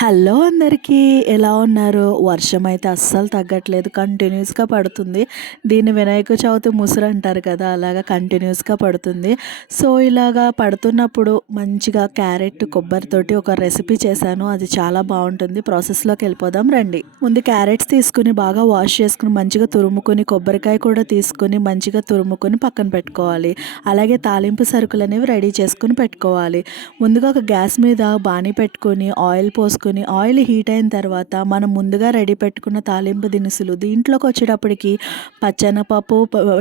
Hello అందరికీ, ఎలా ఉన్నారు? వర్షం అయితే అస్సలు తగ్గట్లేదు, కంటిన్యూస్గా పడుతుంది. దీన్ని వినాయక చవితి ముసురు అంటారు కదా, అలాగా కంటిన్యూస్గా పడుతుంది. సో ఇలాగా పడుతున్నప్పుడు మంచిగా క్యారెట్ కొబ్బరితోటి ఒక రెసిపీ చేశాను. అది చాలా బాగుంటుంది. ప్రాసెస్లోకి వెళ్ళిపోదాం రండి. ముందు క్యారెట్స్ తీసుకుని బాగా వాష్ చేసుకుని మంచిగా తురుముకొని, కొబ్బరికాయ కూడా తీసుకుని మంచిగా తురుముకొని పక్కన పెట్టుకోవాలి. అలాగే తాలింపు సరుకులు అనేవి రెడీ చేసుకుని పెట్టుకోవాలి. ముందుగా ఒక గ్యాస్ మీద బాణీ పెట్టుకొని ఆయిల్ పోసుకొని, ఆయిల్ హీట్ అయిన తర్వాత మనం ముందుగా రెడీ పెట్టుకున్న తాలింపు దినుసులు దీంట్లోకి వచ్చేటప్పటికి పచ్చెనపప్పు,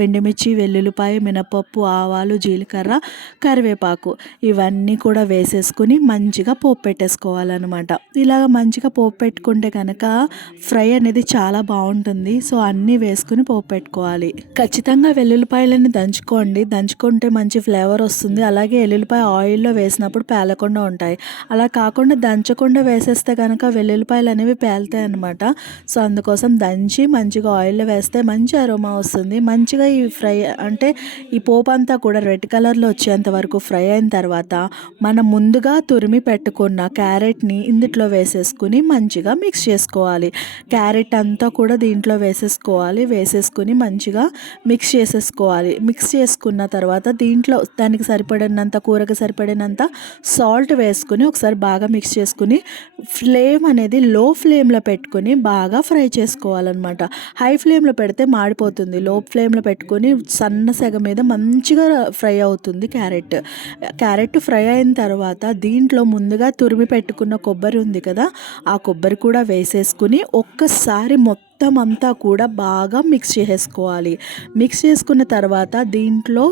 ఎండుమిర్చి, వెల్లుల్లిపాయ, మినపప్పు, ఆవాలు, జీలకర్ర, కరివేపాకు ఇవన్నీ కూడా వేసేసుకుని మంచిగా పోపు పెట్టేసుకోవాలన్నమాట. ఇలాగ మంచిగా పోపు పెట్టుకుంటే కనుక ఫ్రై అనేది చాలా బాగుంటుంది. సో అన్నీ వేసుకుని పోపు పెట్టుకోవాలి. ఖచ్చితంగా వెల్లుల్లిపాయలని దంచుకోండి, దంచుకుంటే మంచి ఫ్లేవర్ వస్తుంది. అలాగే వెల్లుల్లిపాయ ఆయిల్లో వేసినప్పుడు పేలకుండా ఉంటాయి. అలా కాకుండా దంచకుండా వేసేస్తే కనుక వెల్లుల్లిపాయలు అనేవి పేలుతాయి అన్నమాట. సో అందుకోసం దంచి మంచిగా ఆయిల్లో వేస్తే మంచి అరోమా వస్తుంది. మంచిగా ఈ ఫ్రై అంటే ఈ పోపు అంతా కూడా రెడ్ కలర్లో వచ్చేంత వరకు ఫ్రై అయిన తర్వాత మనం ముందుగా తురిమి పెట్టుకున్న క్యారెట్ని ఇందులో వేసేసుకుని మంచిగా మిక్స్ చేసుకోవాలి. క్యారెట్ అంతా కూడా దీంట్లో వేసేసుకోవాలి. వేసేసుకుని మంచిగా మిక్స్ చేసేసుకోవాలి. మిక్స్ చేసుకున్న తర్వాత దీంట్లో దానికి సరిపడినంత, కూరకు సరిపడినంత సాల్ట్ వేసుకుని ఒకసారి బాగా మిక్స్ చేసుకుని ఫ్లేమ్ అనేది లో ఫ్లేమ్లో పెట్టుకొని బాగా ఫ్రై చేసుకోవాలన్నమాట. హై ఫ్లేమ్లో పెడితే మాడిపోతుంది. లో ఫ్లేమ్లో పెట్టుకొని సన్న సెగ మీద మంచిగా ఫ్రై అవుతుంది క్యారెట్ ఫ్రై అయిన తర్వాత దీంట్లో ముందుగా తురిమి పెట్టుకున్న కొబ్బరి ఉంది కదా, ఆ కొబ్బరి కూడా వేసేసుకుని ఒక్కసారి మొత్తం అంతా కూడా బాగా మిక్స్ చేసుకోవాలి. మిక్స్ చేసుకున్న తర్వాత దీంట్లో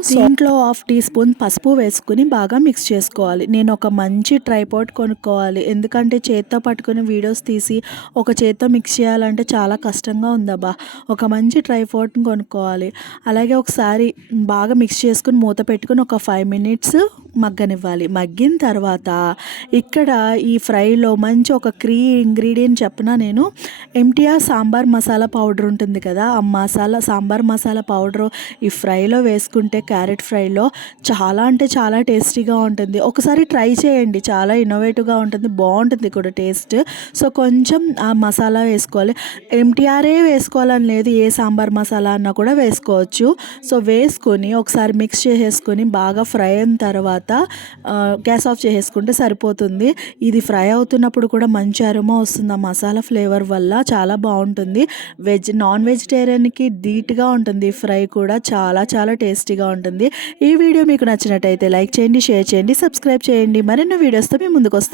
హాఫ్ టీ స్పూన్ పసుపు వేసుకుని బాగా మిక్స్ చేసుకోవాలి. నేను ఒక మంచి ట్రైపాడ్ కొనుక్కోవాలి, ఎందుకంటే చేత్తో పట్టుకుని వీడియోస్ తీసి ఒక చేత్తో మిక్స్ చేయాలంటే చాలా కష్టంగా ఉందబ్బా. ఒక మంచి ట్రైపాడ్ని కొనుక్కోవాలి. అలాగే ఒకసారి బాగా మిక్స్ చేసుకుని మూత పెట్టుకుని ఒక 5 మినిట్స్ మగ్గనివ్వాలి. మగ్గిన తర్వాత ఇక్కడ ఈ ఫ్రైలో మంచి ఒక ఇంగ్రీడియంట్ చెప్పిన నేను ఎంటీఆర్ సాంబార్ మసాలా పౌడర్ ఉంటుంది కదా, ఆ సాంబార్ మసాలా పౌడర్ ఈ ఫ్రైలో వేసుకుంటే క్యారెట్ ఫ్రైలో చాలా అంటే చాలా టేస్టీగా ఉంటుంది. ఒకసారి ట్రై చేయండి, చాలా ఇన్నోవేటివ్గా ఉంటుంది, బాగుంటుంది కూడా టేస్ట్. సో కొంచెం ఆ మసాలా వేసుకోవాలి. ఎంటీఆరే వేసుకోవాలని లేదు, ఏ సాంబార్ మసాలా అన్నా కూడా వేసుకోవచ్చు. సో వేసుకొని ఒకసారి మిక్స్ చేసేసుకొని బాగా ఫ్రై అయిన తర్వాత గ్యాస్ ఆఫ్ చేసేసుకుంటే సరిపోతుంది. ఇది ఫ్రై అవుతున్నప్పుడు కూడా మంచి అరోమా వస్తుంది ఆ మసాలా ఫ్లేవర్ వల్ల, చాలా బాగుంటుంది. నాన్ వెజిటేరియన్కి ధీటుగా ఉంటుంది. ఫ్రై కూడా చాలా చాలా టేస్టీగా ఉంటుంది. ఈ వీడియో మీకు నచ్చినట్టయితే లైక్ చేయండి, షేర్ చేయండి, సబ్స్క్రైబ్ చేయండి. మరిన్ని వీడియోస్తో మీ ముందుకు వస్తాను.